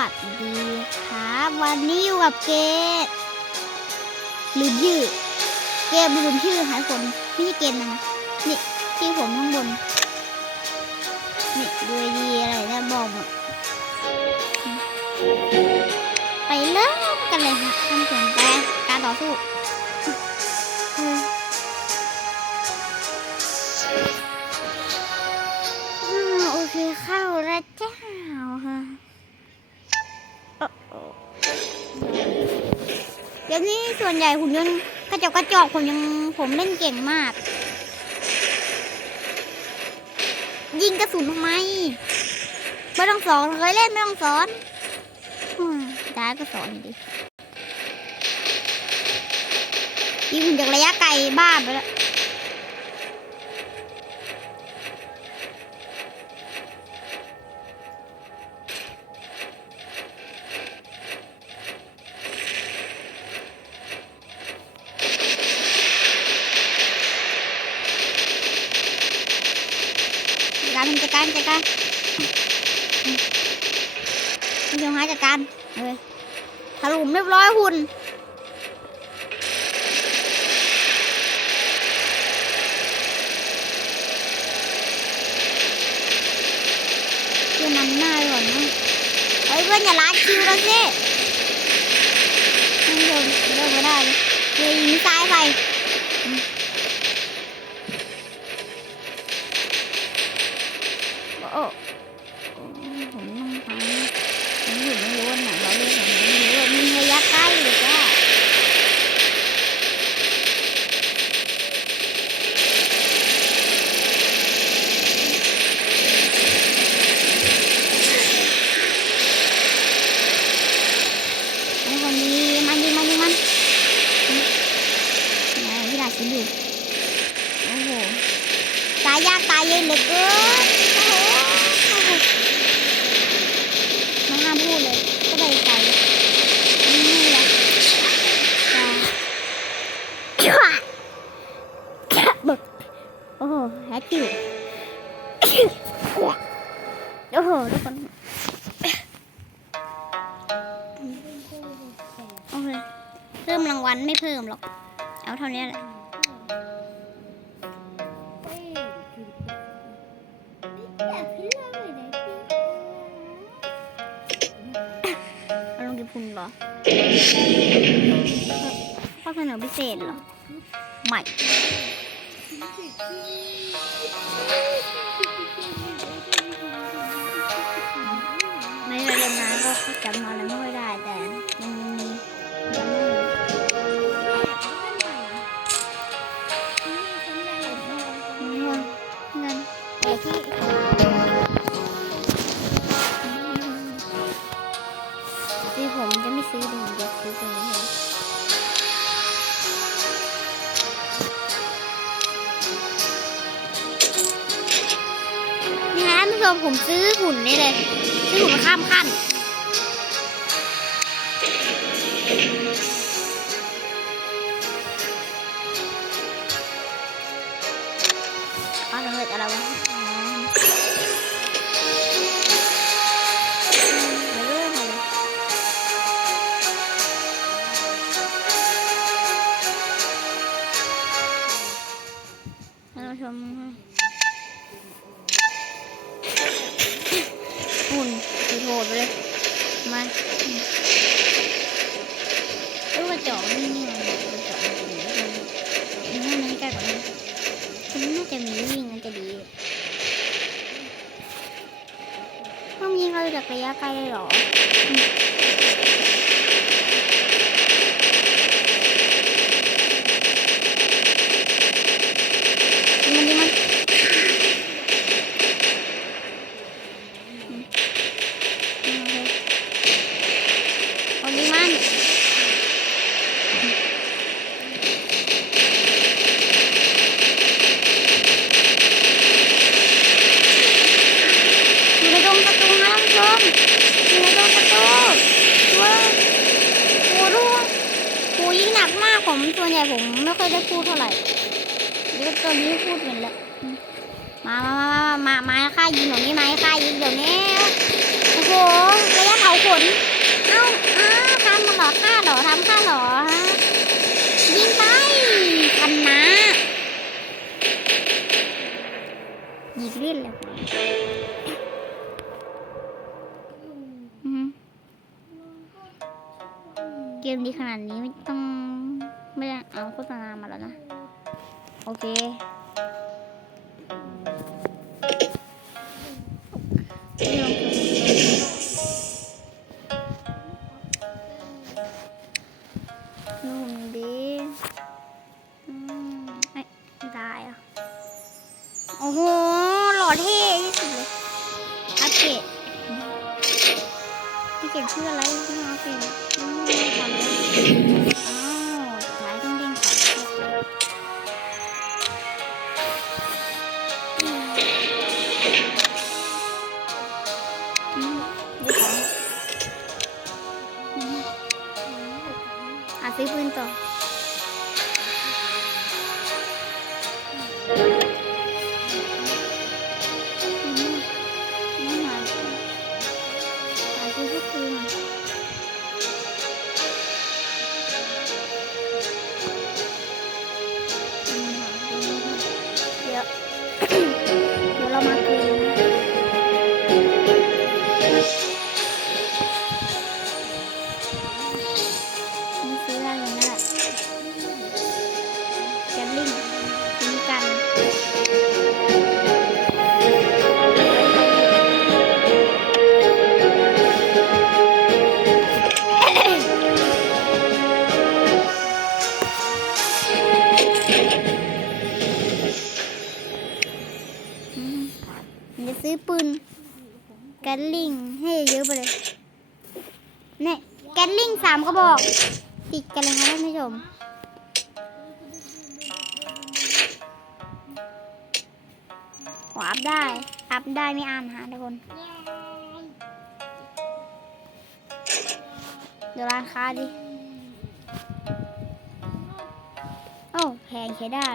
วัสดีครับ วันนี้อยู่กับเกตลืมชื่อ เกมลืมชื่อหายคนไม่ใช่เกมนะนะนี่ชื่อผมข้างบน นี่ดูดีอะไรนะบอกหมดไปเริ่มกันเลยฮะท่านผู้ชมแต่การต่อสู้ นี้ส่วนใหญ่หุ่นยนต์กระจกกระจอกผมยังผมเล่นเก่งมาก ยิงกระสุนทำไมไม่ต้องสอนเคยเล่นไม่ต้องสอนได้ก็สอนดิยิงจากระยะไกลบ้าไปแล้ว จัดการจัดการคุณผู้ชมฮะจัดการเลยถลุมเรียบร้อยหุ่นเพื่อนนำหน้าก่อนนะเฮ้ยเพื่อนอย่าล้าคิวเราสิคุณผู้ชมเริ่มไม่ได้เลยเลยยิงซ้ายไป เหรอข้อเสนอพิเศษเหรอ ไม่ไม่ มผมซื้อหุ่นนี่เลย ซื้อหุ่นข้ามขั้นอ๋อสำเร็จอะไรวะ หุ่นคือโหดเลยมาเออกระจอกนี่นี่มันกระจอกจริงๆมันมันให้มันใกล้กว่านี้มันน่าจะมีวิ่งน่าจะดีต้องยิงเราจากระยะไกลเลยเหรออืมยิงมันยิงมันอืมอืมโอเคเอายิงมัน อยู่ในดงประตูนะท่านผู้ชมอยู่ในดงประตูว้าวโอ้ดูโหยิงหนักมาก ผมส่วนใหญ่ผมไม่ค่อยได้พูดเท่าไหร่เดี๋ยวตอนนี้พูดเป็นล้วอืมามามามามามาค่ายิงเดี๋ยวนี้มาค่ายิงเดี๋ยวนี้โอ้โหระยะเผาขนเอ้าอ้าทำมันเหรอฆ่าหรอทำฆ่าหรอฮะยิงไปกันนะยิงเล่นเลยเกมดีขนาดนี้ไม่ต้อง ไม่ได้เอาโฆษณามาแล้วนะ โอเค นุ่มดีอืมเอ้ยได้อะโอ้โห หล่อเท่ที่สุดเลยอัปเกรดอัปเกรดชื่ออะไรชื่ออัปเกร นแกลลิงให้เยอะไปเลยเนี่ยแกลลิงสามกระบอก ติดกันเลยนะท่านผู้ชมขออัพได้ อัพได้ไม่อ่านหาทุกคน เดี๋ยวร้านค้าดิ โอ้แพงใช้ได้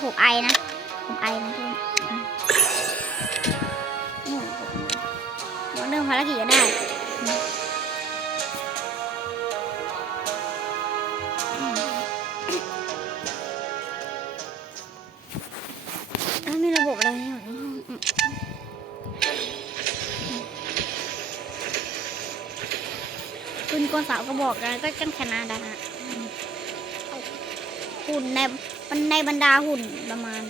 6ไอนะ6ไอนะทุกคนเริ่มภารกิจกัได้มีระบบอะไรอยู่คุณกวนสาวก็บอกกันก็จังชนะได้ฮะคุณใน มันในบรรดาหุ่นประมาณ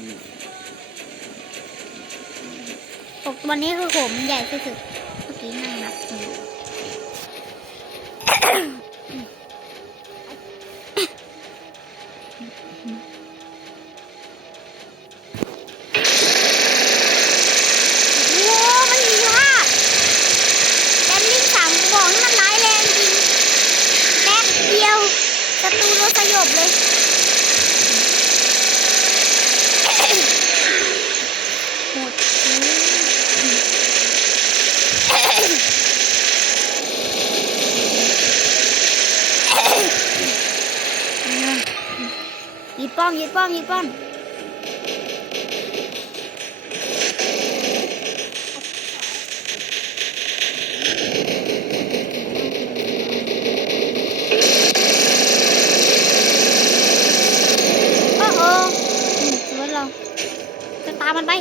ตกวันนี้คือผมใหญ่ที่สุดเมื่อกี้นั่งนับอยู่โอ้มันมีภาพแกนลิงสามกระบอกนี่มันร้ายแรงจริงแป๊บเดียวศัตรูโดนสยบเลย หมดยืด ป้อมยืดป้อมยืดป้อมโอ้โหอืมรถเราจะตามมันไป